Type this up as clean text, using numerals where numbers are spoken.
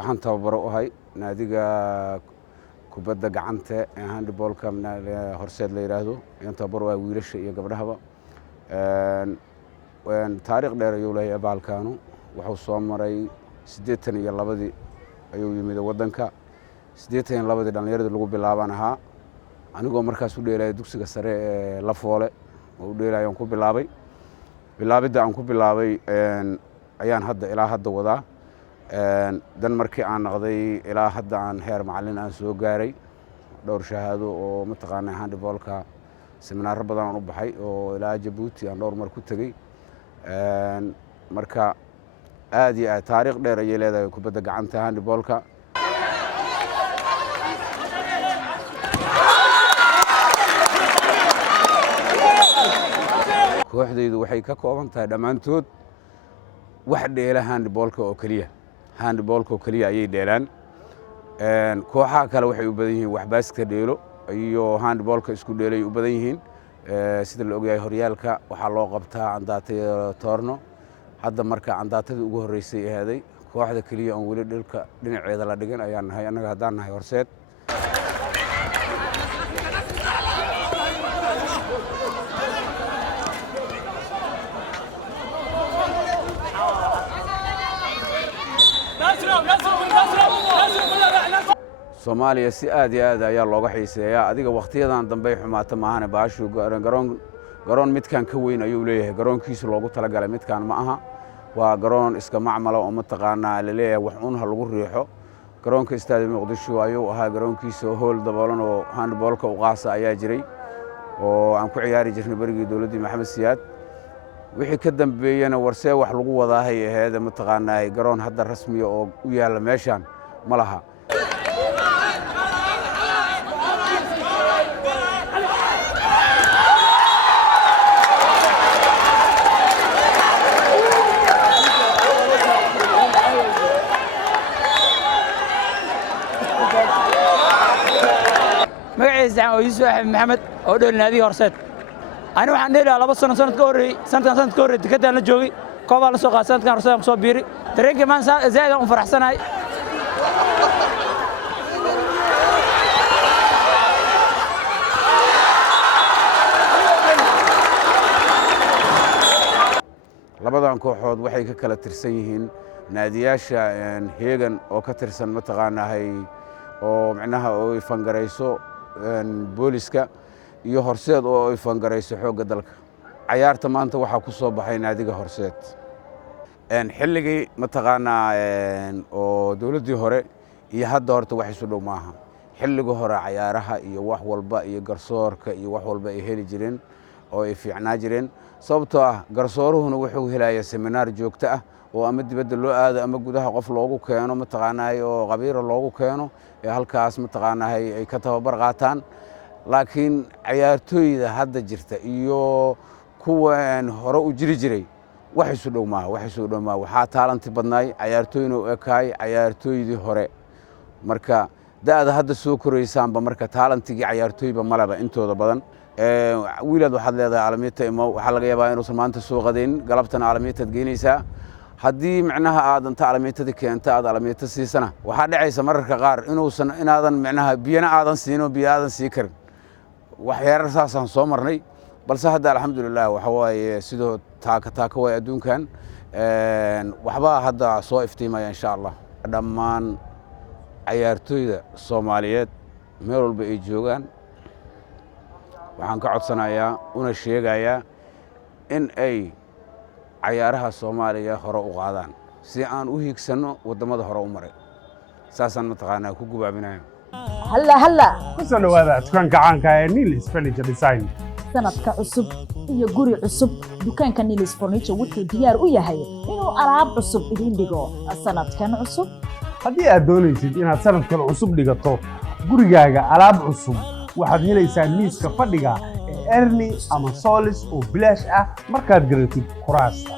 waxaan tababaro u ahay naadiga kubadda gacanta ee handballka horseed la yiraahdo ayaan tababaro u ahay wiilasha iyo gabdhahaba taariikh dheer ayuu leeyahay baalkaanu wuxuu soo maray 82 ayuu yimid waddanka 82 dhalinyarada lagu bilaabaan ahaa anigoo markaas u dheelay dugsiga sare ee Lafoole oo u dheelay aan ku bilaabay bilaabida aan ku bilaabay ayaan hadda ilaa hadda wadaa dan markii aan noqday ilaa hadda aan heer macallin aan soo gaaray dhowr shahaado oo mataqaanaa handballka seminaar badan aan u baxay oo ilaa Djibouti aan dhowr mar ku tagay marka aad iyo aad taariikh dheer ayay leedahay kubadda gacanta handballka kooxdaydu waxay ka kooban tahay dhammaantood wax dheela handballka oo kaliya ayay dheelaan kooxaha kale waxay u badan yihiin wax baaska dheelo iyo handballka isku dheelay u badan yihiin sida la ogyahay horyaalka waxaa loo qabtaa Andaatay Toorno hadda marka Andaatadii ugu horeysay ahaday kooxda kaliya aan wali dhulka dhinaceeda la dhigan ayaan nahay anaga hadaan nahay Horseed Soomaaliya si aad iyo aad ayaa looga xiiseeyaa adiga waqtiyadan dambe xumaata maahan baashu garoon midkan ka weyn ayuu leeyahay garoonkiisa loogu talagalay midkan ma aha waa garoon iska macmala oo mataqaanaa la leeyahay wax uun lagu riixo garoonka Istaadi Muqdisho ayuu ahaa garoonkiisa hool daboolan oo handballka u qaasa ayaa jiray oo aan ku ciyaari jirnay barigii dawladda Maxamed Siyaad wixii ka dambeeyana warsee wax lagu wadaahay ahayd mataqaanaa garoon hadda rasmi oo u yaala meeshan ma laha magaciisa oo Yuusuf Maxamed oo dheelay naadiga Horseed ani waxaan dheelay 2 sano sanad ka horeeyay sanad ka horeeyay tikada la joogay koob la soo qaatay sanadkan Horseed aan soo biiri dareenkii maan zaid aan u faraxsanahay labadan kooxood waxay ka kala tirsan yihiin naadiyaasha heegan oo ka tirsan mataqaanahay oo macnaha oo ay fangareyso booliska iyo Horseed oo ay fangareyso xoogga dalka ciyaarta maanta waxa ku soo baxay naadiga Horseed xilligii mataqaanaa oo dawladdii hore iyo hadda horta wax isu dhow maaha xilligii hore ciyaaraha iyo wax walba iyo garsoorka iyo wax walba ay heli jireen oo ay fiicnaa jireen sababtoo ah garsooruhuna wuxuu helayaa seminaar joogto ah oo ama dibadda loo aado ama gudaha qof loogu keeno mataqaanaa oo qabiiro loogu keeno ee halkaas mataqaanaa ay ka tababar qaataan laakiin ciyaartooyda hadda jirta iyo kuwan hore u jiri jiray wax isu dhow maaha waxaa taalanti badnaay ciyaartooyna u ekaay ciyaartooydii hore marka da'da hadda soo koraysaanba marka taalantigii ciyaartooyba malaba intooda badan wiilad waxaad leedahay caalamiinta imo waxa laga yaabaa inuusan maanta soo qadeen galabtana caalamiintaad geynaysaa haddii macnaha aadan caalamiintadii keenta aad caalamiinta siisana waxaa dhacaysa mararka qaar inaadan macnaha biyana aadan siin oo biyo aadan sii karin waxyaar saasaan soo marnay balse hadda alxamdulillaah waxa waaye sidoo taaka way adduunkan waxba hadda soo iftiimaya insha Allah dhammaan ciyaartooyda Soomaaliyeed meel walba ay joogaan waxaan ka codsanayaa una sheegayaa in ay ciyaaraha Soomaaliya hore u qaadaan si aan u hiigsano wadamada hore u maray saasaan mataqaanaa ku gubaabinayo halla ku soo dhawaada dukaanka caanka ee Nilis Furniture Design sanadka cusub iyo guri cusub dukaanka Nilis Furniture wuxuu diyaar u yahay inuu alaab cusub idin dhigo sanadkan cusub haddii aad doonaysid inaad sanadkan cusub dhigato gurigaaga alaab cusub waxaad helaysaa miiska fadhiga ee Erni ama Solis oo bilaash ah markaad garatid kuraasta